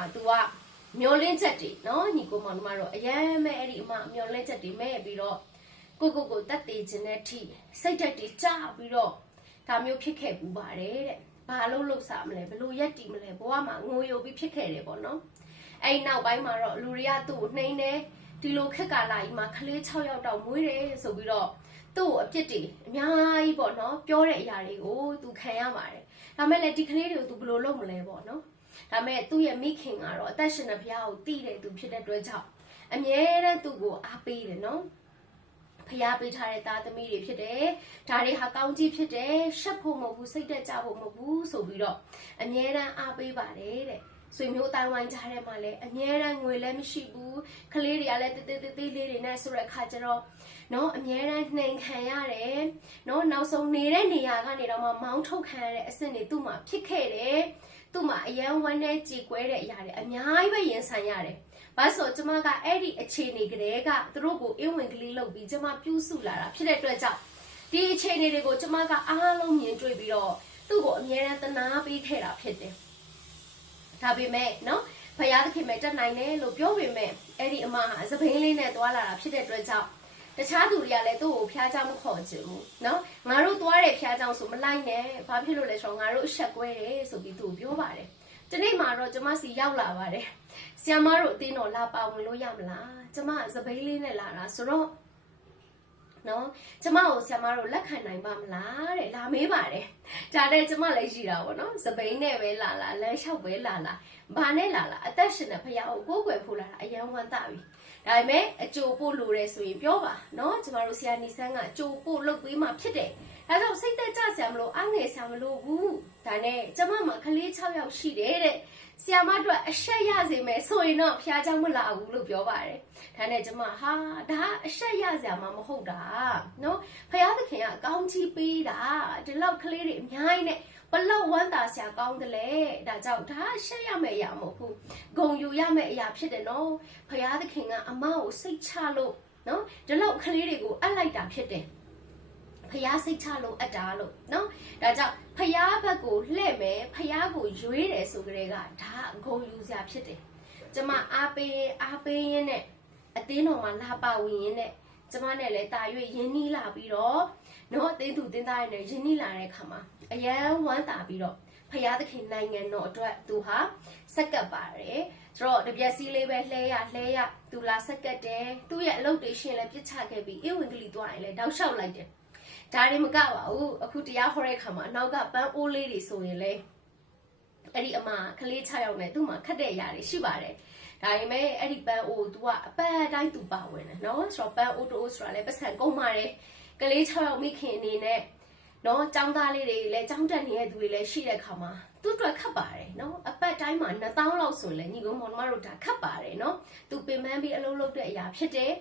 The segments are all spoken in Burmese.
မှာ तू ကမျောလင်းချက်တွေနော်ညီကိုမောင်တို့ကတော့အရန်မဲ့အဲ့ဒီအမမျောလင်းချက်တွေမဲ့ပြီးတော့ကိုကိုကိုတက်သေးခြင်းနဲ့ထိစိတ်ဓာတ်တွေကြပြီးတော့ဒါမျိုးဖြစ်ခဲ့ပူပါတယ်တဲ့ဘာလို့လှုပ်စားမလဲဘလို့ရက်တီမလဲဘဝမှာငိုယိုပြီးဖြစ်ခဲ့တယ်ပေါ့နော်အဲ့ဒီနောက်ပိုင်းမှာတော့လူတွေကသူ့ကိုနှိမ့်နေဒီလိုခက်ကာလာကြီးမှာကလေး6ယောက်တောင်မွေးတယ်ဆိုပြီးတော့သူ့ကိုအပြစ်တွေအများကြီးပေါ့နော်ပြောတဲ့အရာတွေကိုသူခံရပါတယ်ဒါမဲ့လည်းဒီကလေးတွေကိုသူဘယ်လိုလုပ်မလဲပေါ့နော် ဒါမဲ့သူ့ရဲ့မိခင်ကတော့အသက်ရှင်တဲ့ဘုရားကိုတည်တဲ့သူဖြစ်တဲ့အတွက်ကြောင့်အမြဲတမ်းသူ့ကိုအားပေးတယ်နော်ဖျားပေးထားတဲ့သားသမီးတွေဖြစ်တယ်။ဒါတွေဟာကောင်းကြီးဖြစ်တယ်။ရှက်ဖို့မဟုတ်ဘူးစိတ်တက်ကြဖို့မဟုတ်ဘူးဆိုပြီးတော့အမြဲတမ်းအားပေးပါတယ်တဲ့။ဆွေမျိုးတိုင်းဝိုင်းကြားထဲမှာလည်းအမြဲတမ်းငွေလည်းမရှိဘူး။ကလေးတွေကလည်းတေးတေးသေးလေးတွေနဲ့ဆိုတဲ့အခါကျတော့နော်အမြဲတမ်းနှိမ်ခံရတယ်။နော်နောက်ဆုံးနေတဲ့နေရာကနေတော့မှမောင်းထုတ်ခံရတဲ့အဆင့်တွေသူ့မှာဖြစ်ခဲ့တယ်။ သူ့မှာအယံဝမ်းနဲ့ကြေကွဲတဲ့အရာတွေအများကြီးပဲရင်ဆိုင်ရတယ်။ဘာလို့ကျမကအဲ့ဒီအခြေအနေကလေးကသူတို့ကိုအင်းဝင်ကလေးလုပ်ပြီးကျမပြုစုလာတာဖြစ်တဲ့အတွက်ကြောင့်ဒီအခြေအနေတွေကိုကျမကအားလုံးမြင်တွေ့ပြီးတော့သူ့ကိုအမြဲတမ်းတနာပေးခဲ့တာဖြစ်တယ်။ဒါပေမဲ့နော်ဖယားသခင်မဲ့တက်နိုင်တယ်လို့ပြောပေမဲ့အဲ့ဒီအမဟာသပင်းလေးနဲ့သွားလာတာဖြစ်တဲ့အတွက်ကြောင့် တခြားသူတွေကလည်းသူ့ကိုဖျားเจ้าမခေါ်ချင်ဘူးเนาะငါတို့သွားတယ်ဖျားเจ้าဆိုမလိုက်နဲ့ဘာဖြစ်လို့လဲဆိုတော့ငါတို့အဆက်ကွဲတယ်ဆိုပြီးသူ့ကိုပြောပါတယ်ဒီနေ့မှာတော့ကျမစီရောက်လာပါတယ်ဆီယမတို့အတင်းတော်လာပါဝင်လို့ရမလားကျမစပိန်လေးနဲ့လာတာဆိုတော့နော်ကျမကိုဆီယမတို့လက်ခံနိုင်ပါမလားတဲ့လာမေးပါတယ်ဒါနဲ့ကျမလည်းရှိတာပေါ့နော်စပိန်နဲ့ပဲလာလာလမ်းလျှောက်ပဲလာလာဘာနဲ့လာလာအသက်ရှင်တဲ့ဖယားကိုကိုးကွယ်ဖို့လာတာအယံဝမ်းသာပြီ ဒါပေမဲ့အကြိုပို့လို့ရဲဆိုရင်ပြောပါနော်ကျမတို့ဆီယနီဆန်းကအကြိုပို့လုပ်ပေးမှဖြစ်တယ်ဒါကြောင့်စိတ်သက်ကြဆရာမလို့အားငယ်ဆရာမလို့ဘူးဒါနဲ့ကျမမှာကလေး6ယောက်ရှိတယ်တဲ့ဆရာမတို့အဆက်ရစေမယ်ဆိုရင်တော့ဖျားเจ้าမလာဘူးလို့ပြောပါတယ်ဒါနဲ့ကျမဟာဒါအဆက်ရစရာမှမဟုတ်တာနော်ဖျားသခင်ကကောင်းချီးပေးတာဒီလောက်ကလေးတွေအများကြီးနဲ့ ဘလောက်ဝမ်းသာစရာကောင်းတယ်လေဒါကြောင့်ဒါရှက်ရမယ့်အရာမဟုတ်ဘူးဂုံယူရမယ့်အရာဖြစ်တယ်နော်ဖျားသခင်ကအမကိုစိတ်ချလို့နော်ဒီလောက်ကလေးတွေကိုအပ်လိုက်တာဖြစ်တယ်ဖျားစိတ်ချလို့အပ်တာလို့နော်ဒါကြောင့်ဖျားဘက်ကိုလှည့်မယ်ဖျားကိုရွေးတယ်ဆိုကြတဲ့ကဒါဂုံယူစရာဖြစ်တယ်ကျမအားပေးအားပေးရင်းနဲ့အသင်းတော်မှာလာပါဝင်ရင်းနဲ့ ကျမနဲ့လည်းတာ၍ရင်းနှီးလာပြီးတော့နော်အသင်းသူတင်းသားရနဲ့ရင်းနှီးလာတဲ့အခါမှာအယံဝမ်းသာပြီးတော့ဖျားသခင်နိုင်ငံတော်အတွက်သူဟာစက်ကပ်ပါတယ်ဆိုတော့တပြက်စီးလေးပဲလှဲရလှဲရသူလာစက်ကပ်တယ်သူ့ရဲ့အလုပ်တွေရှင်လည်းပြစ်ချခဲ့ပြီးအေဝံဂေလိသွားရင်လည်းတောက်လျှောက်လိုက်တယ်ဒါတွေမကပါဘူးအခုတရားဟောတဲ့အခါမှာအနောက်ကပန်းအိုးလေးတွေဆိုရင်လေအဲ့ဒီအမကလေး6ယောက်နဲ့သူ့မှာခက်တဲ့အရာတွေရှိပါတယ် ဒါပေမဲ့အဲ့ဒီပန်းအိုသူကအပန်းတိုင်းသူပါဝင်တယ်နော်ဆိုတော့ပန်းအိုတိုးဆိုတာလည်းပတ်စံကုန်ပါတယ်ကလေး6ယောက်မိခင်အနေနဲ့နော်ចောင်းသားလေးတွေလည်းចောင်းတက်နေတဲ့သူတွေလည်းရှိတဲ့ခါမှာသူတို့ခတ်ပါတယ်နော်အပတ်တိုင်းမှာ2000လောက်ဆိုလည်းညီကောင်မောင်မတို့ဒါခတ်ပါတယ်နော်သူပင်ပန်းပြီးအလုပ်လုပ်တဲ့အရာဖြစ်တယ်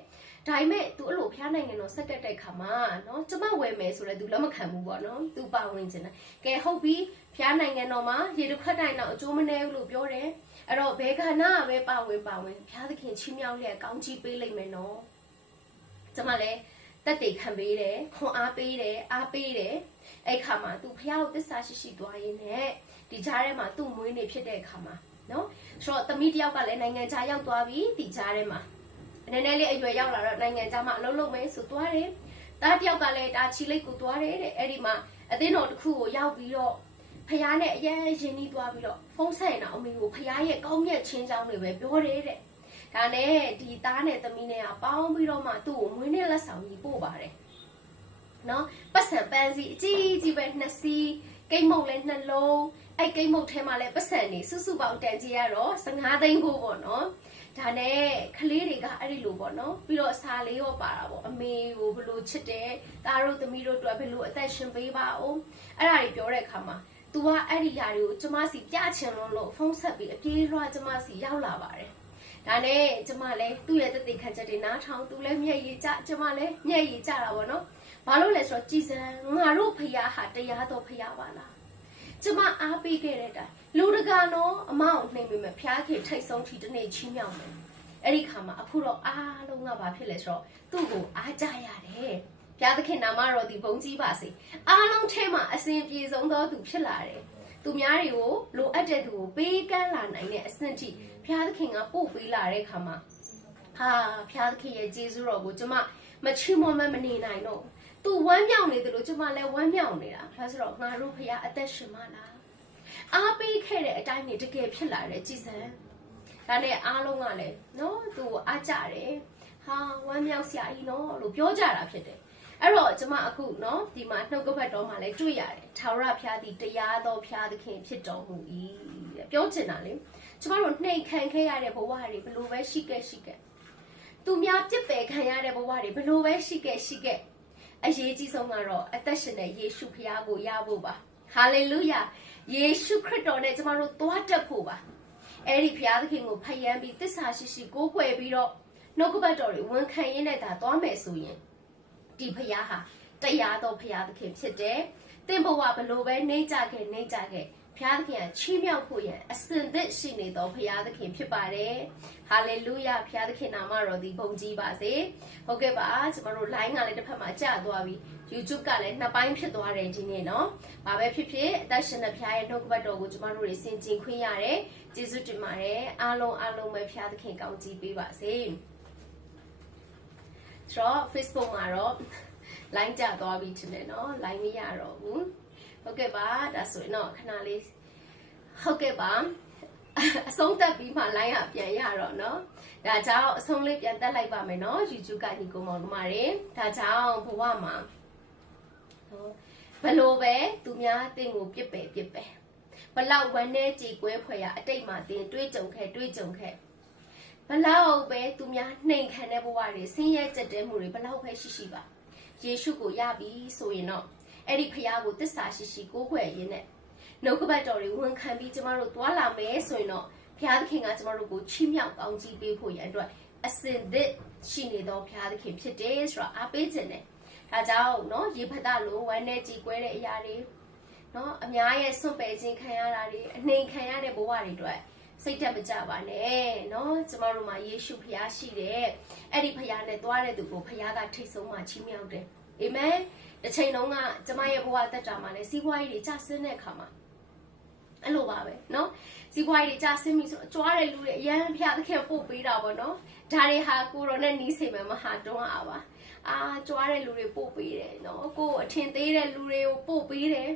ဒါပေမဲ့သူအဲ့လိုဖျားနိုင်ငံတော်ဆက်တက်တဲ့ခါမှာနော်ကျမဝယ်မယ်ဆိုလည်းသူလက်မခံဘူးပေါ့နော်သူပါဝင်ခြင်းတယ်ကဲဟုတ်ပြီဖျားနိုင်ငံတော်မှာရေတစ်ခွက်တိုင်းတော့အကျိုးမနည်းဘူးလို့ပြောတယ် အဲ့တော့ဘယ်ခါနာပဲပါဝင်ပါဝင်ဖျားသခင်ချီးမြှောက်လျက်ကောင်းချီးပေးလိုက်မယ်နော်ကျမလည်းတက်တေခံပေးတယ်ခွန်အားပေးတယ်အားပေးတယ်အဲ့ခါမှာ तू ဖျားကိုတစ္ဆာရှိရှိသွားရင်းနဲ့ဒီကြားထဲမှာသူ့မွေးနေဖြစ်တဲ့အခါမှာနော်ဆိုတော့သမီးတယောက်ကလည်းနိုင်ငံခြားရောက်သွားပြီဒီကြားထဲမှာနည်းနည်းလေးအရွယ်ရောက်လာတော့နိုင်ငံခြားမှာအလုပ်လုပ်မယ်ဆိုသွားတယ်တားတယောက်ကလည်းတာချီလိတ်ကိုသွားတယ်တဲ့အဲ့ဒီမှာအသင်းတော်တစ်ခုကိုရောက်ပြီးတော့ ဖះနဲ့အရင်ရင်းနှီးသွားပြီးတော့ဖုန်းဆက်ရင်တော့အမေကိုဖះရဲ့ကောင်းမြတ်ချင်းချောင်းတွေပဲပြောတယ်တဲ့ဒါနဲ့ဒီသားနဲ့သမီးနဲ့ကပေါင်းပြီးတော့မှသူ့ကိုမွေးနေ့လက်ဆောင်ကြီးပို့ပါတယ်နော်ပတ်စံပန်းစီအကြီးကြီးပဲနှစ်စီးကိတ်မုတ်လည်းနှလုံးအဲ့ကိတ်မုတ်ထဲမှာလည်းပတ်စံနေစုစုပေါင်းတန်ကြီးရတော့15သိန်းကိုပေါ့နော်ဒါနဲ့ကလေးတွေကအဲ့ဒီလိုပေါ့နော်ပြီးတော့အစာလေးရောပါတာပေါ့အမေကိုဘယ်လိုချစ်တယ်သားတို့သမီးတို့အတွက်ဘယ်လိုအသက်ရှင်ပေးပါအောင်အဲ့ဒါတွေပြောတဲ့အခါမှာ तू ကအဲ့ဒီຢာတွေကိုကျမစီပြချင်လို့လို့ဖုန်းဆက်ပြီးအပြေးလွှားကျမစီရောက်လာပါတယ်ဒါနဲ့ကျမလည်းသူ့ရဲ့တသက်ခံချက်တွေနားထောင်သူလည်းမျက်ရည်ကျကျမလည်းမျက်ရည်ကျတာပေါ့နော်ဘာလို့လဲဆိုတော့ကြည်စံငါတို့ဖရားဟာတရားတော်ဖရားပါလားကျမအားပေးခဲ့တဲ့အတိုင်းလူတကာတော့အမအောင်နှိမ့်မိမယ်ဖျားခေထိတ်ဆုံးထီတစ်နေ့ချင်းမြောက်မယ်အဲ့ဒီခါမှာအဖို့တော့အားလုံးကဘာဖြစ်လဲဆိုတော့သူ့ကိုအားကြရတယ် ဘုရားသခင်နာမတော်ဒီဘုံကြီးပါစေအားလုံးထဲမှာအစဉ်ပြေဆုံးသောသူဖြစ်လာတယ်သူများတွေကိုလိုအပ်တဲ့သူကိုပေးကမ်းလာနိုင်တဲ့အဆင့်ထိဘုရားသခင်ကပို့ပေးလာတဲ့ခါမှာဟာဘုရားသခင်ရဲ့ကျေးဇူးတော်ကိုကျမမချီးမွမ်းမမနေနိုင်တော့သူဝမ်းမြောက်နေတယ်လို့ကျမလည်းဝမ်းမြောက်နေတာဘာလို့ဆိုတော့ငါတို့ဘုရားအသက်ရှင်မလားအားပေးခဲ့တဲ့အတိုင်းနေတကယ်ဖြစ်လာတဲ့ကြည်စံဒါနဲ့အားလုံးကလည်းနော်သူ့ကိုအားကြတယ်ဟာဝမ်းမြောက်စရာကြီးနော်လို့ပြောကြတာဖြစ်တယ် အဲ့တော့ကျမအခုနော်ဒီမှာနှုတ်ကပတ်တော်မှာလည်းတွေ့ရတယ်ထာဝရဘုရားသည်တရားတော်ဘုရားသခင်ဖြစ်တော်မူ၏တဲ့ပြောချင်တာလေကျမတို့နှိမ်ခံခဲ့ရတဲ့ဘဝတွေဘယ်လိုပဲရှိခဲ့ရှိခဲ့သူများပြစ်ပယ်ခံရတဲ့ဘဝတွေဘယ်လိုပဲရှိခဲ့ရှိခဲ့အရေးကြီးဆုံးကတော့အသက်ရှင်တဲ့ယေရှုဖခင်ကိုရဖို့ပါဟာလေလုယာယေရှုခရစ်တော်နဲ့ကျမတို့သွားတက်ဖို့ပါအဲ့ဒီဖခင်သခင်ကိုဖယံပြီးတစ္ဆာရှိရှိကိုးကွယ်ပြီးတော့နှုတ်ကပတ်တော်တွေဝန်ခံရင်းနဲ့သာသွားမယ်ဆိုရင် ဒီဖရာဟာတရားတော်ဖရာသခင်ဖြစ်တယ်။သင်ဘဝဘလို့ပဲနေကြခဲ့နေကြခဲ့ဖရာသခင်ချီးမြှောက်ဖို့ရန်အစဉ်သစ်ရှိနေသောဖရာသခင်ဖြစ်ပါတယ်။ဟာလေလုယာဖရာသခင်နာမတော်သည်ပုံကြီးပါစေ။ဟုတ်ကဲ့ပါကျွန်တော်တို့ line ကလည်းတစ်ဖက်မှာကြာသွားပြီ။ YouTube ကလည်းနှစ်ပိုင်းဖြစ်သွားတယ်ဒီနေ့နော်။ဘာပဲဖြစ်ဖြစ်အသက်ရှင်တဲ့ဖရာရဲ့နှုတ်ကပတ်တော်ကိုကျွန်တော်တို့တွေစင်ကြင်ခွင့်ရတယ်။ကျေးဇူးတင်ပါတယ်။အားလုံးအားလုံးပဲဖရာသခင်ကောင်းချီးပေးပါစေ။ ဆိုတော့ Facebook မှာတော့ line ကျသွားပြီထင်တယ်เนาะ line မရတော့ဘူး။ဟုတ်ကဲ့ပါဒါဆိုရင်တော့ခဏလေးဟုတ်ကဲ့ပါအဆုံးသက်ပြီးမှ line ကပြန်ရတော့เนาะဒါကြောင့်အဆုံးလေးပြန်တက်လိုက်ပါမယ်เนาะ YouTube ကညီကိုမောင်တို့မာတွေဒါကြောင့်ဘဝမှာဘလို့ပဲသူများတင်ကိုပြစ်ပယ်ပြစ်ပယ်ဘလောက်ဝမ်းနဲ့ကြေကွဲဖွယ်ရအတိတ်မှာတင်တွေးကြုံခဲ့တွေးကြုံခဲ့ ဘလောက်ပဲသူများနှိမ်ခံတဲ့ဘဝတွေဆင်းရဲကြက်တဲမှုတွေဘလောက်ပဲရှိရှိပါယေရှုကိုရပြီဆိုရင်တော့အဲ့ဒီဖခင်ကိုတစ္ဆာရှိရှိကိုးကွယ်ရင်းနဲ့နှုတ်ကပတ်တော်တွေဝန်ခံပြီးကျမတို့သွားလာမယ်ဆိုရင်တော့ဘုရားသခင်ကကျမတို့ကိုချီးမြှောက်ကောင်းကြီးပေးဖို့ရန်အတွက်အစင်သစ်ရှိနေသောဘုရားသခင်ဖြစ်တယ်ဆိုတော့အားပေးခြင်းနဲ့ဒါကြောင့်เนาะရေဖတ်တာလို့ဝမ်းနဲ့ကြည်ကွဲတဲ့အရာတွေเนาะအများရဲ့စွန့်ပယ်ခြင်းခံရတာတွေအနှိမ်ခံရတဲ့ဘဝတွေအတွက် စိတ်တက်မကြပါနဲ့เนาะကျမတို့မှာယေရှုဖခင်ရှိတယ်အဲ့ဒီဖခင်နဲ့သွားတဲ့သူကိုဖခင်ကထိတ်ဆုံးမှချီးမြှောက်တယ်အာမင်တစ်ချိန်လုံးကကျမရဲ့ဘဝတက်တာမှာလည်းစီးပွားရေးတွေကျဆင်းတဲ့အခါမှာအဲ့လိုပါပဲเนาะစီးပွားရေးတွေကျဆင်းပြီဆိုတော့ကြွားတဲ့လူတွေအရန်ဖျားသခင်ပို့ပေးတာပေါ့နော်ဒါတွေဟာကိုရိုနဲ့နီးစိမ်မှာမဟာတွန်းအားပါအာကြွားတဲ့လူတွေပို့ပေးတယ်နော်ကိုအထင်သေးတဲ့လူတွေကိုပို့ပေးတယ်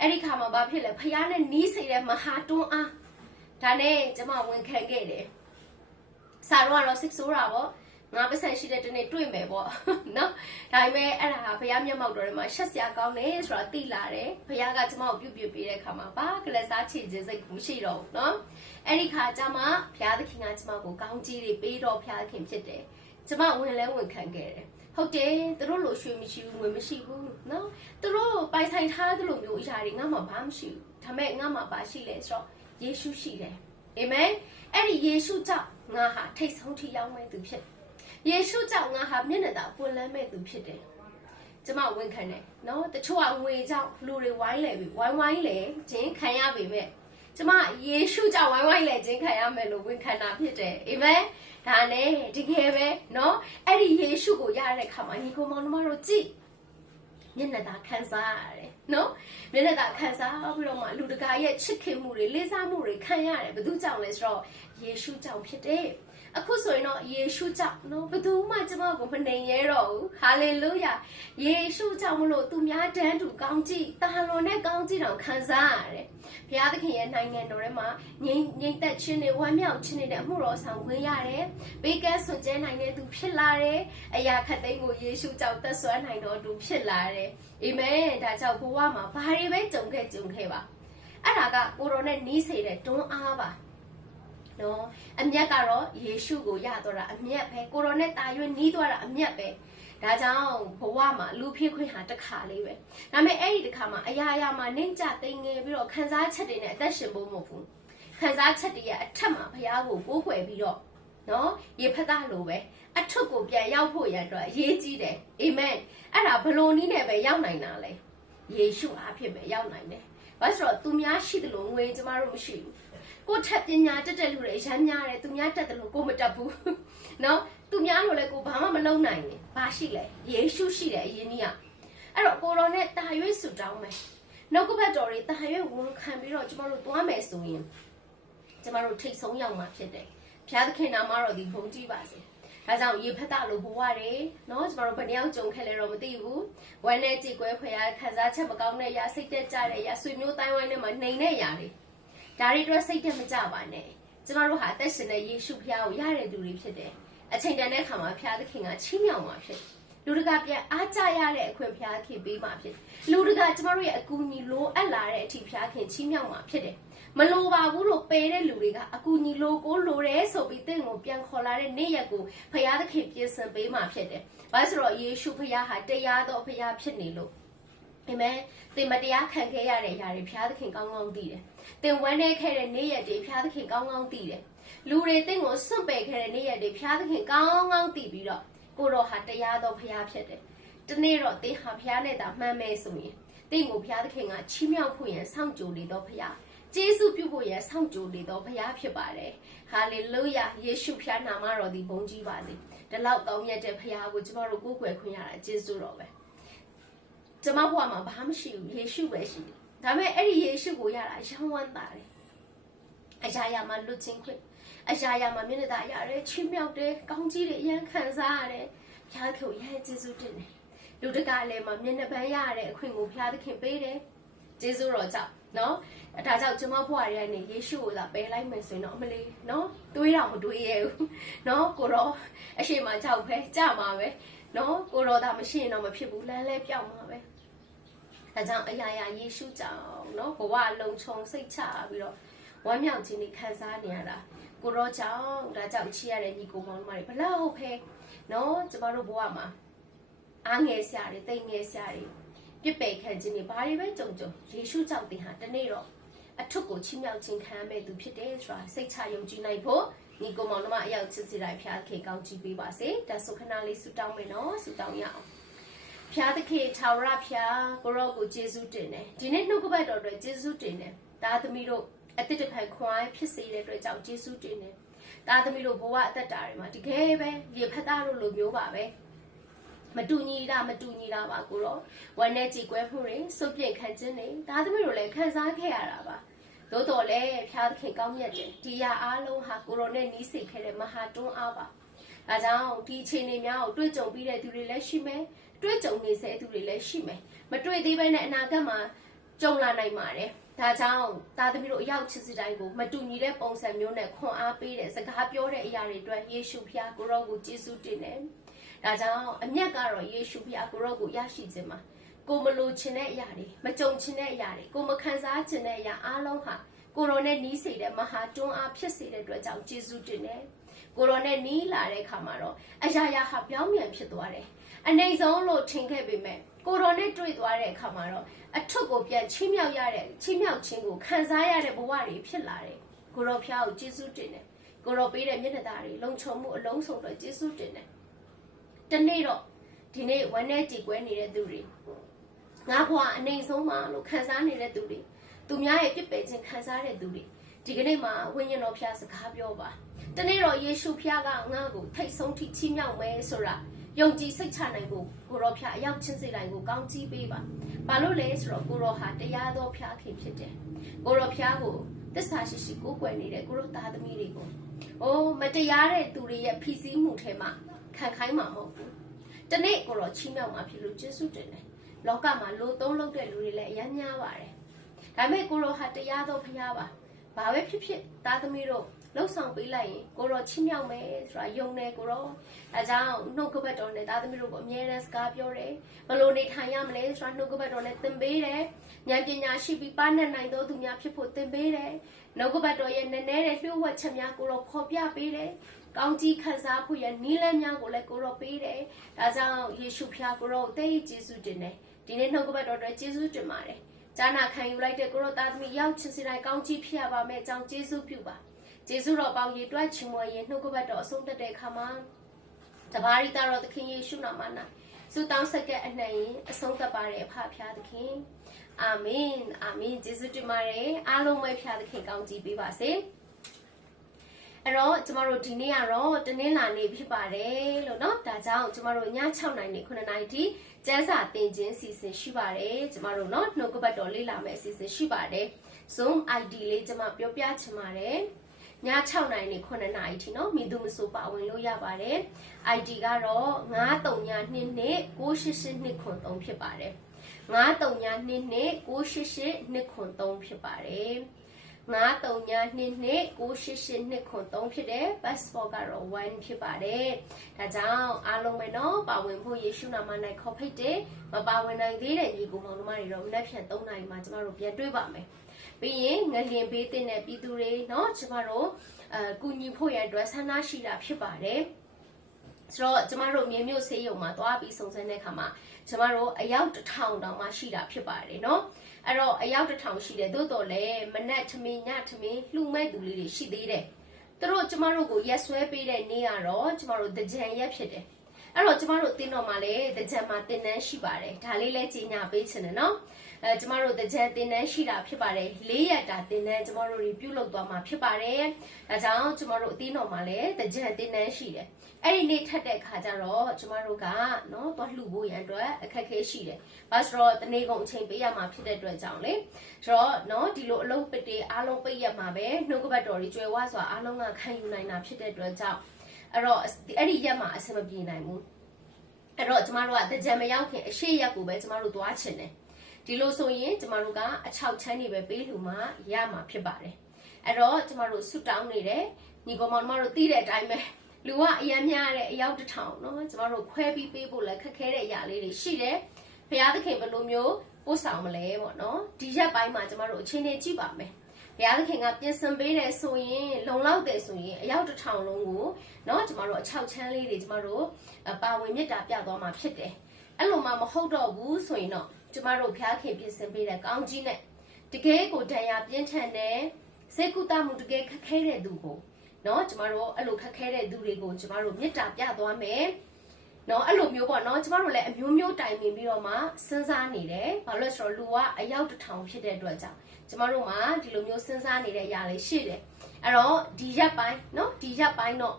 အဲ့ဒီခါမှာဘာဖြစ်လဲဖះနဲ့နီးစိမ်တဲ့မဟာတွန်းအား ဒါနဲ့ကျမဝန်ခံခဲ့တယ်စာတော့ကတော့စစ်ဆိုးတာပေါ့ငါပတ်စံရှိတဲ့တနေ့တွေ့မယ်ပေါ့နော်ဒါပေမဲ့အဲ့ဒါဟာဘုရားမျက်မှောက်တော်ထဲမှာရှက်စရာကောင်းတယ်ဆိုတာသိလာတယ်ဘုရားကကျမကိုပြုတ်ပြပေးတဲ့ခါမှာဘာကလစားချေခြင်းစိတ်မရှိတော့ဘူးနော်အဲ့ဒီခါကျမှဘုရားသခင်ကကျမကိုကောင်းကြီးတွေပေးတော့ဘုရားသခင်ဖြစ်တယ်ကျမဝင်လဲဝင်ခံခဲ့တယ်ဟုတ်တယ်သူတို့လိုရွှေမရှိဘူးငွေမရှိဘူးနော်သူတို့ပိုင်ဆိုင်ထားတဲ့လိုမျိုးအရာတွေငါမှဘာမှမရှိဘူးဒါပေမဲ့ငါမှဘာရှိလဲဆိုတော့ ယေရှုရှိတယ်အာမင်အဲ့ဒီယေရှုကြောင့်ငါဟာထိတ်ဆုံးထိရောက်မဲ့သူဖြစ်ယေရှုကြောင့်ငါဟာမျက်နှာသာပွင့်လန်းမဲ့သူဖြစ်တယ်ကျမဝန်ခံတယ်နော်တချို့ကငွေကြောင့်လူတွေဝိုင်းလဲပြီဝိုင်းဝိုင်းလဲခြင်းခံရပေမဲ့ကျမယေရှုကြောင့်ဝိုင်းဝိုင်းလဲခြင်းခံရမယ်လို့ဝန်ခံတာဖြစ်တယ်အာမင်ဒါနဲ့တကယ်ပဲเนาะအဲ့ဒီယေရှုကိုရတဲ့ခါမှာညီကောင်မောင်တို့တို့ကြည့်မျက်နှာသာခံစားရတယ် နော်မျက်နှာသာခံစားပြီးတော့မှလူတကာရဲ့ချစ်ခင်မှုတွေလေးစားမှုတွေခံရတယ်ဘယ်သူကြောင့်လဲဆိုတော့ယေရှုကြောင့်ဖြစ်တယ် အခုဆိုရင်တော့ယေရှုကြောင့်နော်ဘယ်သူမှကျမကိုမနှိမ်ရဲတော့ဘူးဟာလေလုယာယေရှုကြောင့်မလို့သူများတန်းတူကောင်းကြည့်တာလွန်နဲ့ကောင်းကြည့်တော့ခံစားရတယ်ဘုရားသခင်ရဲ့နိုင်ငံတော်ထဲမှာငြိမ်ငြိမ်သက်ခြင်းတွေဝမ်းမြောက်ခြင်းတွေနဲ့အမှုတော်ဆောင်ဝင်ရတယ်ဘေးကန်းဆွန်ကျဲနိုင်တဲ့သူဖြစ်လာတယ်အရာခတ်သိမ်းကိုယေရှုကြောင့်သက်ဆွမ်းနိုင်တော်သူဖြစ်လာတယ်အာမင်ဒါကြောင့်ဘဝမှာဘာတွေပဲကြုံခဲ့ကြုံခဲ့ပါအဲ့ဒါကကိုရောနဲ့နီးစေတဲ့တွန်းအားပါ နော်အမျက်ကတော့ယေရှုကိုရတော့တာအမျက်ပဲကိုရောနဲ့တာရွေးနီးသွားတာအမျက်ပဲဒါကြောင့်ဘဝမှာလူဖြစ်ခွင့်ဟာတစ်ခါလေးပဲဒါပေမဲ့အဲ့ဒီတစ်ခါမှာအရာရာမှာနှိမ့်ကြတိမ်ငယ်ပြီးတော့ခံစားချက်တွေနဲ့အသက်ရှင်ဖို့မဟုတ်ဘူးခံစားချက်တွေရဲ့အထက်မှာဘုရားကိုကိုးကွယ်ပြီးတော့နော်ရေဖက်တာလိုပဲအထုပ်ကိုပြန်ရောက်ဖို့ရအတွက်အရေးကြီးတယ်အာမင်အဲ့ဒါဘလို့နည်းနဲ့ပဲရောက်နိုင်တာလေယေရှုအားဖြင့်ပဲရောက်နိုင်တယ်ဘာလို့ဆိုတော့သူများရှိတယ်လို့ငွေကျမတို့မရှိဘူး ကိုထက်ပညာတက်တဲ့လူတွေအရမ်းများတယ်သူများတက်တယ်လို့ကိုမတက်ဘူးနော်သူများလို့လည်းကိုဘာမှမလုံးနိုင်ဘူးဘာရှိလဲယေရှုရှိတယ်အရင်ကြီးကအဲ့တော့ကိုရောနဲ့တာရွေးဆူတောင်းမယ်နှုတ်ကပတ်တော်တွေတာရွေးဝန်ခံပြီးတော့ကျမတို့သွားမယ်ဆိုရင်ကျမတို့ထိတ်ဆုံးရောက်မှာဖြစ်တယ်ဘုရားသခင်နာမတော်ဒီဘုံကြည့်ပါစေဒါကြောင့်ရေဖက်တာလို့ဘဝတယ်နော်ကျမတို့ဘယ်နှယောက်ကြုံခဲ့လဲတော့မသိဘူးဝမ်းနဲ့ကြေကွဲဖွယ်ရခံစားချက်မကောင်းတဲ့ရစိတ်တက်ကြတဲ့ရဆွေမျိုးတိုင်းဝိုင်းထဲမှာနှိမ်တဲ့ရတွေ ဒါတွေအတွက်စိတ်တက်မကြပါနဲ့ကျမတို့ဟာအသက်ရှင်တဲ့ယေရှုဖခင်ကိုရတဲ့သူတွေဖြစ်တယ်အချိန်တန်တဲ့အခါမှာဖခင်သခင်ကချီးမြှောက်မှာဖြစ်တယ်လူတကာပြန်အားကြရတဲ့အခွင့်ဖျားခင်ပေးမှာဖြစ်လူတကာကျမတို့ရဲ့အကူအညီလိုအပ်လာတဲ့အထိဖျားခင်ချီးမြှောက်မှာဖြစ်တယ်မလိုပါဘူးလို့ပယ်တဲ့လူတွေကအကူအညီလိုကိုလိုတယ်ဆိုပြီးတင့်ကိုပြန်ခေါ်လာတဲ့နေ့ရက်ကိုဖျားသခင်ပြင်ဆင်ပေးမှာဖြစ်တယ်။ဘာလို့ဆိုတော့ယေရှုဖျားဟာတရားတော်ဖျားဖြစ်နေလို့အာမင်သင်မတရားခံခဲ့ရတဲ့အရာတွေဖျားသခင်ကောင်းကောင်းသိတယ်။ သင်ဝမ်းနည်းခဲ့တဲ့နေ့ရက်တွေဖျားသခင်ကောင်းကောင်းသိတယ်။လူတွေတင့်ကိုစွန့်ပယ်ခဲ့တဲ့နေ့ရက်တွေဖျားသခင်ကောင်းကောင်းသိပြီးတော့ကိုတော်ဟာတရားတော်ဖျားဖြစ်တယ်။ဒီနေ့တော့သင်ဟာဖျားနဲ့တာမှန်မယ်ဆိုရင်တင့်ကိုဖျားသခင်ကချီးမြှောက်ဖို့ရန်စောင့်ကြိုနေတော့ဖျားကျေးဇူးပြုဖို့ရန်စောင့်ကြိုနေတော့ဘုရားဖြစ်ပါတယ်ဟာလေလုယာယေရှုဖျားနာမတော်ဒီဘုန်းကြီးပါစေဒီလောက်ကောင်းမြတ်တဲ့ဘုရားကိုကျမတို့ကိုးကွယ်ခွင့်ရတာကျေးဇူးတော်ပဲကျမဘဝမှာဘာမှမရှိဘူးယေရှုပဲရှိတယ် ဒါပေမဲ့အဲ့ဒီယေရှုကိုရတာရောင်းဝမ်းတာတယ်အရာရာမှာလွတ်ချင်းခွင့်အရာရာမှာမျက်နှာသာရတယ်ချီးမြှောက်တယ်ကောင်းကြီးတွေအရန်ခံစားရတယ်ဘုရားကိုရဟကျေးဇူးတင်တယ်လူတကာလည်းမှာမျက်နှာပန်းရတဲ့အခွင့်ကိုဘုရားသခင်ပေးတယ်ကျေးဇူးတော်ကြောင့်နော်ဒါကြောင့်ကျွန်မဘွားတွေကနေယေရှုကိုသာပယ်လိုက်မယ်ဆိုရင်တော့အမလေးနော်တွေးတော့မတွေးရဘူးနော်ကိုတော့အရှိမကြောက်ပဲကြမှာပဲနော်ကိုတော့ဒါမရှိရင်တော့မဖြစ်ဘူးလမ်းလဲပြောက်မှာပဲ ဒါကြောင့်အရာရာယေရှုကြောင့်နော်ဘဝလုံခြုံစိတ်ချပြီးတော့ဝမ်းမြောက်ခြင်းတွေခံစားနေရတာကိုတော့ကြောင့်ဒါကြောင့်ချီရတဲ့ညီကိုမောင်တို့တွေဘလောက်ဖဲနော်ကျမတို့ဘဝမှာအားငယ်စရာတွေတိတ်ငယ်စရာတွေပြစ်ပယ်ခံခြင်းတွေဘာတွေပဲကြုံကြုံယေရှုကြောင့်တင်ဟာတနေ့တော့အထုပ်ကိုချီးမြှောက်ခြင်းခံမဲ့သူဖြစ်တယ်ဆိုတာစိတ်ချယုံကြည်နိုင်ဖို့ညီကိုမောင်နှမအရောက်ချစ်စီတိုင်းဖျားခေကောင်းကြည့်ပေးပါစေဒါဆိုခဏလေးဆူတောင်းမယ်နော်ဆူတောင်းရအောင် ဖျားသခေထာဝရဖျားကိုရောကိုယေရှုတင်တယ်ဒီနေ့နှုတ်ကပတ်တော်အတွက်ယေရှုတင်တယ်ဒါသမီးတို့အတိတ်တစ်ခါခွန်အားဖြစ်စေတဲ့အတွက်ကြောင့်ယေရှုတင်တယ်ဒါသမီးတို့ဘဝအသက်တာတွေမှာတကယ်ပဲရေဖက်သားတို့လိုမျိုးပါပဲမတူညီတာမတူညီတာပါကိုတော့ဝမ်းနဲ့ကြည်ကွဲမှုတွေစုပ်ပြည့်ခံခြင်းတွေဒါသမီးတို့လည်းခံစားခဲ့ရတာပါသို့တော်လည်းဖျားသခင်ကောင်းမြတ်တယ်ဒီရအားလုံးဟာကိုရိုနဲ့နီးစိတ်ခဲ့တဲ့မဟာတွန်းအားပါဒါကြောင့်ဒီအခြေအနေများကိုတွေ့ကြုံပြီးတဲ့သူတွေလည်းရှိမယ် တွေ့ကြုံနေစေသူတွေလည်းရှိမယ်မတွေ့သေးဘဲနဲ့အနာဂတ်မှာကြုံလာနိုင်ပါတယ်ဒါကြောင့်သားသမီးတို့အရောက်ချစ်စတိုင်းကိုမတူညီတဲ့ပုံစံမျိုးနဲ့ခွန်အားပေးတဲ့စကားပြောတဲ့အရာတွေအတွက်ယေရှုဖျားကိုရောကိုကျေးဇူးတင်တယ်ဒါကြောင့်အမျက်ကတော့ယေရှုဖျားကိုရောကိုရရှိခြင်းမှာကိုမလိုချင်တဲ့အရာတွေမကြုံချင်တဲ့အရာတွေကိုမခံစားချင်တဲ့အရာအားလုံးဟာကိုရိုနဲ့နီးစေတဲ့မဟာတွန်းအားဖြစ်စေတဲ့အတွက်ကြောင့်ကျေးဇူးတင်တယ်ကိုရိုနဲ့နီးလာတဲ့အခါမှာတော့အရာရာဟာပြောင်းပြန်ဖြစ်သွားတယ် အနေဆုံးလို့ထင်ခဲ့ပေမဲ့ကိုရိုနဲ့တွေ့သွားတဲ့အခါမှာတော့အထုပ်ကိုပြန်ချင်းမြောက်ရတဲ့ချင်းမြောက်ခြင်းကိုခံစားရတဲ့ဘဝတွေဖြစ်လာတယ်ကိုရောဖျားကိုကျေးဇူးတင်တယ်ကိုရောပေးတဲ့မျက်နှာသားတွေလုံခြုံမှုအလုံးစုံတော့ကျေးဇူးတင်တယ်တနေ့တော့ဒီနေ့ဝမ်းနဲ့ကြည်ကွဲနေတဲ့သူတွေငါဘဝအနေဆုံးမှာလို့ခံစားနေတဲ့သူတွေသူများရဲ့ပြစ်ပယ်ခြင်းခံစားတဲ့သူတွေဒီကနေ့မှာဝိညာဉ်တော်ဖျားစကားပြောပါတနေ့တော့ယေရှုဖျားကငါ့ကိုထိတ်ဆုံးထိချီးမြှောက်မယ်ဆိုတာ ယုံကြည်စိတ်ချနိုင်ဖို့ကိုရောဖျားအရောက်ချင်းစေတိုင်းကိုကောင်းကြီးပေးပါဘာလို့လဲဆိုတော့ကိုရောဟာတရားတော်ဖျားခင်ဖြစ်တယ်ကိုရောဖျားကိုသစ္စာရှိရှိကိုးကွယ်နေတဲ့ကိုရောသားသမီးတွေကိုအိုးမတရားတဲ့သူတွေရဲ့ဖိစီးမှုထဲမှာခံခိုင်းမှာမဟုတ်ဘူးတနေ့ကိုရောချီးမြှောက်မှာဖြစ်လို့ကျေးဇူးတင်တယ်လောကမှာလိုသုံးလုပ်တဲ့လူတွေလည်းအများများပါတယ်ဒါပေမဲ့ကိုရောဟာတရားတော်ဖျားပါဘာပဲဖြစ်ဖြစ်သားသမီးတို့ လှုပ်ဆောင်ပေးလိုက်ရင်ကိုရောချင်းမြောက်မယ်ဆိုတာယုံတယ်ကိုရောအဲကြောင့်နှုတ်ကပတ်တော်နဲ့သားသမီးတို့ကိုအမြဲတမ်းစကားပြောတယ်ဘလို့နေထိုင်ရမလဲဆိုတာနှုတ်ကပတ်တော်နဲ့သင်ပေးတယ်ဉာဏ်ပညာရှိပြီးပါနဲ့နိုင်သောသူများဖြစ်ဖို့သင်ပေးတယ်နှုတ်ကပတ်တော်ရဲ့နည်းနည်းတဲ့လျှို့ဝှက်ချက်များကိုရောဖော်ပြပေးတယ်ကောင်းကြီးခံစားဖို့ရနီးလန်းများကိုလည်းကိုရောပေးတယ်ဒါကြောင့်ယေရှုဖျားကိုရောတိတ်ကျေးဇူးတင်တယ်ဒီနေ့နှုတ်ကပတ်တော်အတွက်ကျေးဇူးတင်ပါတယ်ဈာနာခံယူလိုက်တဲ့ကိုရောသားသမီးရောက်ချင်စီတိုင်းကောင်းကြီးဖြစ်ရပါမယ်အကြောင်းကျေးဇူးပြုပါ ကျေးဇူးတော်ပေါင်းရေတွက်ချီးမွမ်းရင်နှုတ်ကပတ်တော်အဆုံးသတ်တဲ့အခါမှာတပါးရီတာတော်သခင်ယေရှုနာမ၌ဆုတောင်းဆက်တဲ့အနှံ့ရင်အဆုံးသတ်ပါရအဖဖျားသခင်အာမင်အာမင်ကျေးဇူးတင်ပါတယ်အားလုံးပဲဖျားသခင်ကောင်းကြီးပေးပါစေ အဲ့တော့ကျမတို့ဒီနေ့ကတော့တနင်္လာနေ့ဖြစ်ပါတယ်လို့เนาะဒါကြောင့်ကျမတို့ည6နိုင်နေ9နိုင်ထိကျန်းစာသင်ခြင်းစီစဉ်ရှိပါတယ်ကျမတို့เนาะနှုတ်ကပတ်တော်လေ့လာမယ်အစီအစဉ်ရှိပါတယ် Zoom ID လေးကျမပြောပြချင်ပါတယ်ည 6နာရီနဲ့9နာရီထိနော်မိသူမဆိုပါဝင်လို့ရပါတယ် ID ကတော့9392988823ဖြစ်ပါတယ်9392988823ဖြစ်ပါတယ် 9322နဲ့68823ဖြစ်တယ် passport ကတော့1ဖြစ်ပါတယ်ဒါကြောင့်အားလုံးပဲเนาะပါဝင်ဖို့ယေရှုနာမ၌ခေါ်ဖိတ်တယ်မပါဝင်နိုင်သေးတဲ့ညီကိုမောင်နှမတွေတော့မနက်ဖြန်3နာရီမှာကျမတို့ပြန်တွေ့ပါမယ်ပြီးရင်ငလျင်ဘေးတင်တဲ့ပြည်သူတွေเนาะကျမတို့အဲကူညီဖို့ရန်အတွက်ဆန္ဒရှိတာဖြစ်ပါတယ် ဆိုတော့ကျမတို့မြေမြို့ဆေးရုံမှာသွားပြီးစုံစမ်းတဲ့အခါမှာကျမတို့အယောက်တစ်ထောင်တောင်မှရှိတာဖြစ်ပါတယ်เนาะအဲ့တော့အယောက်တစ်ထောင်ရှိတယ်သို့တော်လည်းမနက်ထမင်းညထမင်းလှူမဲ့သူလေးတွေရှိသေးတယ်သူတို့ကျမတို့ကိုရက်ဆွဲပေးတဲ့နေ့ကတော့ကျမတို့တကြံရက်ဖြစ်တယ်အဲ့တော့ကျမတို့တင်းတော်မှာလည်းတကြံမှာတင်တန်းရှိပါတယ်ဒါလေးလည်းကြီးညာပေးချင်တယ်เนาะ အဲကျမတို့တကြံတင်နန်းရှိတာဖြစ်ပါတယ်၄ရက်တာတင်နန်းကျမတို့တွေပြုလုပ်သွားမှာဖြစ်ပါတယ်ဒါကြောင့်ကျမတို့အသင်းတော်မှာလည်းတကြံတင်နန်းရှိတယ်အဲ့ဒီနေ့ထပ်တဲ့အခါကျတော့ကျမတို့ကနော်သွားလှူဖို့ရန်အတွက်အခက်အခဲရှိတယ်။ဘာဆိုတော့တနေ့ကုန်အချိန်ပေးရမှာဖြစ်တဲ့အတွက်ကြောင့်လေ။ဆိုတော့နော်ဒီလိုအလုံးပတေအားလုံးပိတ်ရမှာပဲနှုတ်ကပတ်တော်ကြီးကျွဲဝါဆိုတာအားလုံးကခံယူနိုင်တာဖြစ်တဲ့အတွက်ကြောင့်အဲ့တော့အဲ့ဒီရက်မှာအဆင်မပြေနိုင်ဘူး။အဲ့တော့ကျမတို့ကတကြံမရောက်ခင်အရှိရက်ကိုပဲကျမတို့သွားချင်တယ်။ ဒီလိုဆိုရင်ကျမတို့ကအချောက်ချမ်းတွေပဲပေးလူမှရမှာဖြစ်ပါတယ်အဲ့တော့ကျမတို့ဆွတောင်းနေတယ်ညီကောင်မောင်တို့သိတဲ့အတိုင်းပဲလူကအရန်များတဲ့အယောက်တစ်ထောင်เนาะကျမတို့ခွဲပြီးပေးဖို့လည်းခက်ခဲတဲ့အရာလေးတွေရှိတယ်ဘုရားသခင်ဘယ်လိုမျိုးပို့ဆောင်မလဲပေါ့เนาะဒီရက်ပိုင်းမှာကျမတို့အချိန်နဲ့ကြည့်ပါမယ်ဘုရားသခင်ကပြင်ဆင်ပေးတယ်ဆိုရင်လုံလောက်တယ်ဆိုရင်အယောက်တစ်ထောင်လုံးကိုเนาะကျမတို့အချောက်ချမ်းလေးတွေကျမတို့ပါဝင်မြတ်တာပြသွားမှာဖြစ်တယ်အဲ့လိုမှမဟုတ်တော့ဘူးဆိုရင်တော့ ကျမတို့ဘုရားခင်ပြင်ဆင်ပေးတဲ့ကောင်းကြီးနဲ့တကယ်ကိုဒဏ်ရာပြင်းထန်တဲ့စေကုတမှုတကယ်ခက်ခဲတဲ့သူကိုเนาะကျမတို့အဲ့လိုခက်ခဲတဲ့သူတွေကိုကျမတို့မေတ္တာပြသွားမယ်เนาะအဲ့လိုမျိုးပေါ့เนาะကျမတို့လည်းအမျိုးမျိုးတိုင်ပင်ပြီးတော့မှစဉ်းစားနေတယ်ဘာလို့လဲဆိုတော့လူကအယောက်တစ်ထောင်ဖြစ်တဲ့အတွက်ကြောင့်ကျမတို့မှာဒီလိုမျိုးစဉ်းစားနေတဲ့အရာလေးရှိတယ်အဲ့တော့ဒီရက်ပိုင်းเนาะဒီရက်ပိုင်းတော့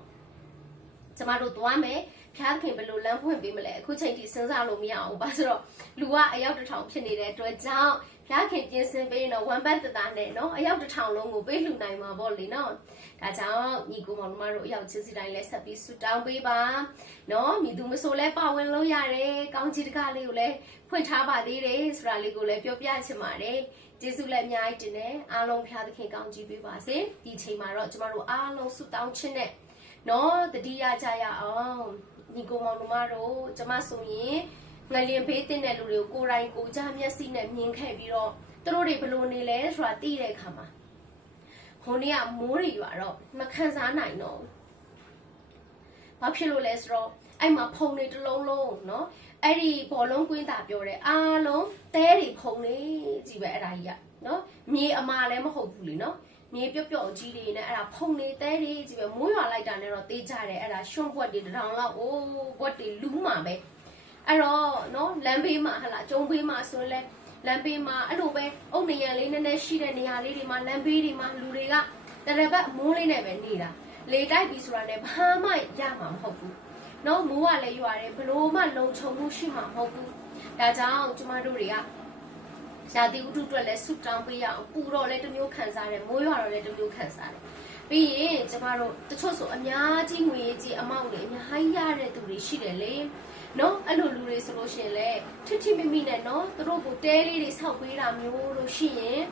ကျမတို့သွားမယ် ဖျားခင်ဘယ်လိုလမ်းဖွင့်ပေးမလဲအခုချိန်ထိစဉ်းစားလို့မရအောင်ဘာဆိုတော့လူကအယောက်တစ်ထောင်ဖြစ်နေတဲ့အတွက်ကြောင့်ဖျားခင်ပြင်ဆင်ပေးရင်တော့ဝမ်ပတ်တတာနဲ့နော်အယောက်တစ်ထောင်လုံးကိုပေးလှူနိုင်မှာပေါ့လေနော်ဒါကြောင့်ညီကိုမောင်နှမတို့အယောက်ချင်းစီတိုင်းလဲဆက်ပြီးဆူတောင်းပေးပါနော်မိသူမဆိုလဲပါဝင်လို့ရတယ်ကောင်းကြီးတကားလေးကိုလဲဖွင့်ထားပါသေးတယ်ဆိုတာလေးကိုလဲပြောပြချင်ပါတယ်ကျေးဇူးလည်းအများကြီးတင်တယ်အားလုံးဖျားသခင်ကောင်းကြီးပေးပါစေဒီချိန်မှာတော့ကျမတို့အားလုံးဆူတောင်းခြင်းနဲ့နော်တတိယကြရအောင် ညီကိုမောင်တို့မတို့ကျမဆိုရင်ငလျင်ဘေးတင်တဲ့လူတွေကိုကိုယ်တိုင်ကိုကြမျက်စိနဲ့မြင်ခဲ့ပြီးတော့သူတို့တွေဘလို့နေလဲဆိုတာသိတဲ့အခါမှာဟိုနေ့ကမိုးတွေရွာတော့မခံစားနိုင်တော့ဘူး။ဘာဖြစ်လို့လဲဆိုတော့အဲ့မှာဖုံတွေတလုံးလုံးနော်အဲ့ဒီဘောလုံးကွင်းတာပြောတယ်အားလုံးတဲတွေဖုံနေကြည့်ပဲအဲ့ဒါကြီးကနော်မြေအမာလည်းမဟုတ်ဘူးလीနော်။ မြေပျော့ပျော့ကြီးတွေနဲ့အဲ့ဒါဖုန်လေးတဲလေးကြီးပဲမိုးရွာလိုက်တာနဲ့တော့သေးကြတယ်အဲ့ဒါရွှွန့်ပွက်တွေတရောင်လောက်အိုးပွက်တွေလူးမှာပဲအဲ့တော့နော်လမ်းဘေးမှာဟလာကျုံဘေးမှာဆိုရင်လဲလမ်းဘေးမှာအဲ့လိုပဲအုတ်နေရလေးနည်းနည်းရှိတဲ့နေရာလေးတွေမှာလမ်းဘေးတွေမှာလူတွေကတရဘက်မိုးလေးနဲ့ပဲနေတာလေတိုက်ပြီဆိုတာနဲ့ဘာမှရမှာမဟုတ်ဘူးနော်မိုးကလည်းရွာတယ်ဘလို့မှလုံခြုံမှုရှိမှာမဟုတ်ဘူးဒါကြောင့်ကျမတို့တွေက ရာသီဥတုအတွက်လည်းဆုတောင်းပေးရအောင်ပူတော့လည်းတစ်မျိုးခံစားတယ်မိုးရွာတော့လည်းတစ်မျိုးခံစားတယ်ပြီးရင်ကျမတို့တချို့ဆိုအများကြီးငွေကြီးအမောက်တွေအများကြီးရတဲ့သူတွေရှိတယ်လေနော်အဲ့လိုလူတွေဆိုလို့ရှိရင်လည်းထစ်ထစ်မိမိနဲ့နော်သူတို့ကိုတဲလေးတွေဆောက်ပေးတာမျိုးလို့ရှိရင်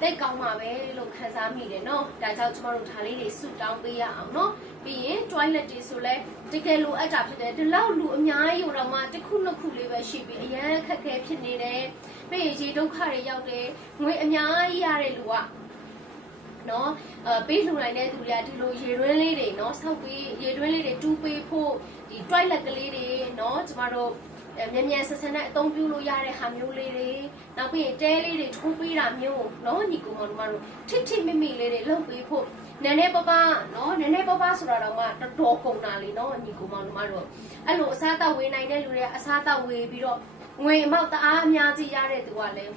တိတ်ကောင်းပါပဲလို့ခံစားမိတယ်နော်ဒါကြောင့်ကျမတို့ဒါလေးတွေဆုတောင်းပေးရအောင်နော်ပြီးရင် toilet တွေဆိုလဲတကယ်လိုအပ်တာဖြစ်တယ်ဒီလောက်လူအများကြီးတော့မှတစ်ခုနှစ်ခုလေးပဲရှိပြီးအရန်ခက်ခဲဖြစ်နေတယ် ပြီးရင်ရေဒုက္ခတွေရောက်တယ်ငွေအများကြီးရတဲ့လူကနော်အဲပေးလှူနိုင်တဲ့သူတွေကဒီလိုရေတွင်းလေးတွေနော်ဆောက်ပြီးရေတွင်းလေးတွေတူးပေးဖို့ဒီ toilet ကလေးတွေနော်ကျမတို့မြန်မြန်ဆဆနဲ့အသုံးပြုလို့ရတဲ့ဟာမျိုးလေးတွေနောက်ပြီးရင်တဲလေးတွေထိုးပေးတာမျိုးနော်ညီကောင်မတို့ထစ်ထစ်မိမိလေးတွေလုပ်ပေးဖို့နည်းနည်းပပနော်နည်းနည်းပပဆိုတာတော့မှတော်တော်ကုန်တာလေနော်ညီကောင်မတို့အဲ့လိုအစားတောက်ဝေးနိုင်တဲ့လူတွေကအစားတောက်ဝေးပြီးတော့ ငွေအမောက်တအားအများကြီးရတဲ့သူကလည်း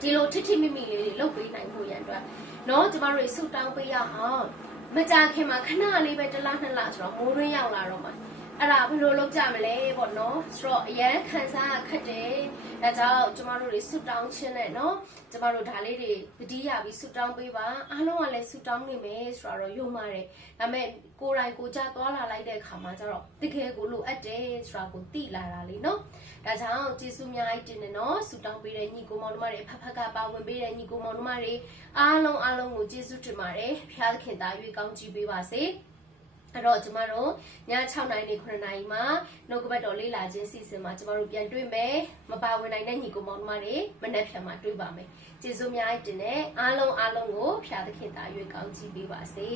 ဒီလိုထစ်ထစ်မိမိလေးတွေလုပ်ပေးနိုင်ဖို့ရန်အတွက်နော်ကျမတို့ဆုတောင်းပေးရအောင်မကြခင်မှာခဏလေးပဲတစ်လနှစ်လဆိုတော့မိုးရင်းရောက်လာတော့မှ အဲ့ဒါဘယ်လိုလုပ်ကြမလဲပေါ့နော်ဆိုတော့အရန်ခံစားခက်တယ်ဒါကြောင့်ကျမတို့တွေဆွတောင်းခြင်းနဲ့နော်ကျမတို့ဒါလေးတွေတတိယပြီးဆွတောင်းပေးပါအားလုံးကလည်းဆွတောင်းနေမယ်ဆိုတော့ယုံပါတယ်ဒါပေမဲ့ကိုယ်တိုင်ကိုကြသွားလာလိုက်တဲ့အခါမှာကျတော့တကယ်ကိုလိုအပ်တယ်ဆိုတာကိုသိလာတာလေနော်ဒါကြောင့်ကျေးဇူးများကြီးတင်တယ်နော်ဆွတောင်းပေးတဲ့ညီကိုမောင်တို့မတွေဖတ်ဖက်ကပါဝင်ပေးတဲ့ညီကိုမောင်တို့မတွေအားလုံးအားလုံးကိုကျေးဇူးတင်ပါတယ်ဖျားသခင်သား၍ကောင်းချီးပေးပါစေ အဲ့တော့ကျမတို့ည6နိုင်နေ9နိုင်မှာနှုတ်ကပတ်တော်လေးလာခြင်းစီစဉ်မှာကျမတို့ပြန်တွေ့မယ်မပါဝင်နိုင်တဲ့ညီကိုမောင်တို့မတွေမနေ့ဖြန်မှာတွေ့ပါမယ်ကျေးဇူးများတင်တဲ့အားလုံးအားလုံးကိုဖျားသခင်သား၍ကောင်းချီးပေးပါစေ